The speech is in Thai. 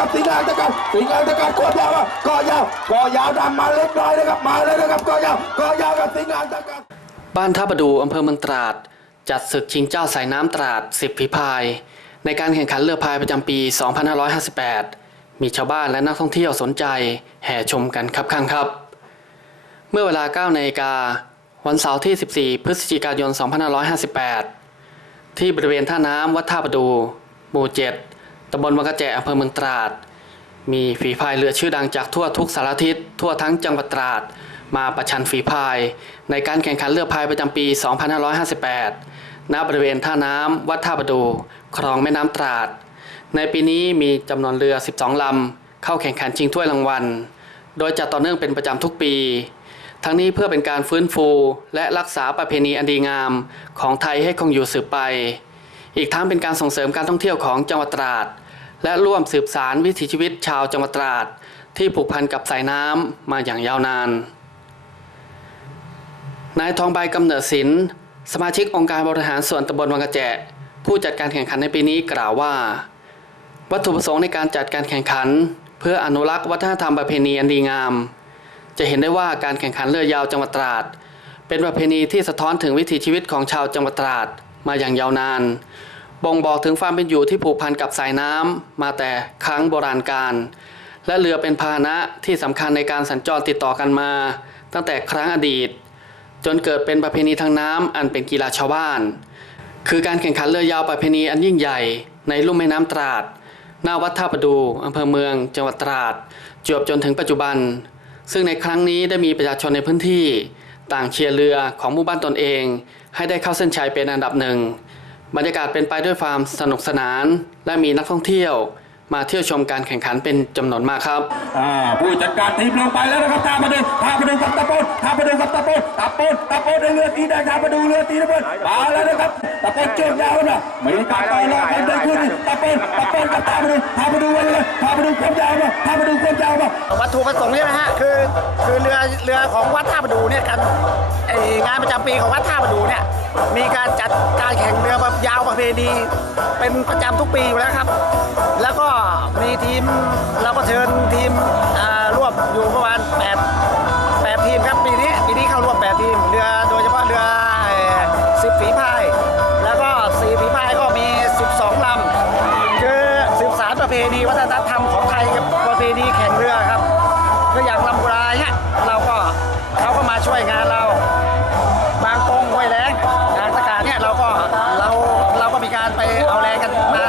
นะครับสิงห์อ่างตะการสิงห์อ่างตะการกดยาวกอยาวกอยาวดำมาเล็กน้อยนะครับมาเลยนะครับกอยาวกอยาวกับสิงห์อ่างตะการบ้านท่าประดูอำเภอเมืองตราด จัดศึกชิงเจ้าสายน้ำตราด10ฝีพาย ในการแข่งขันเรือพายประจำปี 2558 มีชาวบ้านและนักท่องเที่ยวสนใจแห่ชมกันครับข้างครับ เมื่อเวลา9นาฬิกาวันเสาร์ที่ 14 พฤศจิกายน 2558 ที่บริเวณท่าน้ำวัดท่าประดู หมู่ 7 ตำบลวังกระแจอำเภอเมืองตราด มีฝีพายเรือชื่อดังจากทั่วทุกสารทิศทั่วทั้งจังหวัดตราด มาประชันฝีพาย ในการแข่งขันเรือพายประจำปี 2558 ณ บริเวณท่าน้ำวัดท่าประดู คลองแม่น้ำตราด ในปีนี้มีจำนวนเรือ 12 ลำ เข้าแข่งขันชิงถ้วยรางวัล โดยจัดต่อเนื่องเป็นประจำทุกปีทั้งนี้เพื่อเป็นการฟื้นฟูและรักษาประเพณีอันดีงามของไทยให้คงอยู่สืบไป อีกทั้งเป็นการส่งเสริมการท่องเที่ยวของจังหวัดตราด และร่วมสืบสารวิถีชีวิตชาวจังหวัดตราด ที่ผูกพันกับสายน้ำมาอย่างยาวนาน นายทองใบกำเนิดศิลป์สมาชิกองค์การบริหารส่วนตำบลวังกระแจ ผู้จัดการแข่งขันในปีนี้กล่าวว่า วัตถุประสงค์ในการจัดการแข่งขัน เพื่ออนุรักษ์วัฒนธรรมประเพณีอันดีงาม จะเห็นได้ว่าการแข่งขันเรือยาวจังหวัดตราด เป็นประเพณีที่สะท้อนถึงวิถีชีวิตของชาวจังหวัดตราด มาอย่างยาวนาน บ่งบอกถึงความเป็นอยู่ที่ผูกพันกับสายน้ำมาแต่ครั้งโบราณกาลและเรือเป็นพาหนะที่สำคัญในการสัญจรติดต่อกันมา ตั้งแต่ครั้งอดีต จนเกิดเป็นประเพณีทางน้ำอันเป็นกีฬาชาวบ้าน คือการแข่งขันเรือยาวประเพณีอันยิ่งใหญ่ในลุ่มแม่น้ำตราดหน้าวัดท่าประดูอำเภอเมือง จังหวัดตราดจวบจนถึงปัจจุบัน ซึ่งในครั้งนี้ได้มีประชาชนในพื้นที่ ต่างเชียร์เรือของหมู่บ้านตนเอง ให้ได้เข้าเส้นชัยเป็นอันดับหนึ่งบรรยากาศเป็นไปด้วยความสนุกสนาน และมีนักท่องเที่ยว มาเที่ยวชมการแข่งขันเป็นจำนวนมากครับผู้จัดการทีมลงไปแล้วนะครับตามมาดึงตามมาดึงกับตะปนตามมาดึงกับตะปนตะปนตะปนในเรือตีแดงตามมาดูเรือตีตะโปนมาแล้วนะครับตะปนเชือกยาวนะมีการต่อรองกันได้ขึ้นตะปนตะปนกับตามมาดูตามมาดูเลยตามมาดู ความยาวมาตามมาดูความยาวมาวัตถุประสงค์เนี่ยนะฮะคือคือเรือเรือของวัดท่าประดูเนี่ยกันไองานประจำปีของวัดท่าประดูเนี่ยมีการจัดการแข่งเรือแบบยาวประเพณีเป็นประจำทุกปีอยู่แล้วครับ แล้วก็มีทีมเราก็เชิญทีมร่วมอยู่ประมาณ8 8ทีมครับปีนี้ปีนี้เข้าร่วม8ทีมเรือโดยเฉพาะเรือสิบฝีพาย แล้วก็สี่ฝีพายก็มี 12ลำคือสืบสารประเพณีวัฒนธรรมของไทยกับ ปีนี้แข่งเรือครับก็อย่างลำบุราเนี่ยเราก็เขาก็มาช่วยงานเรา บางตรงห้วยแรงงานตะการเนี่ยเราก็เราเราก็มีการไปเอาแรงกันมา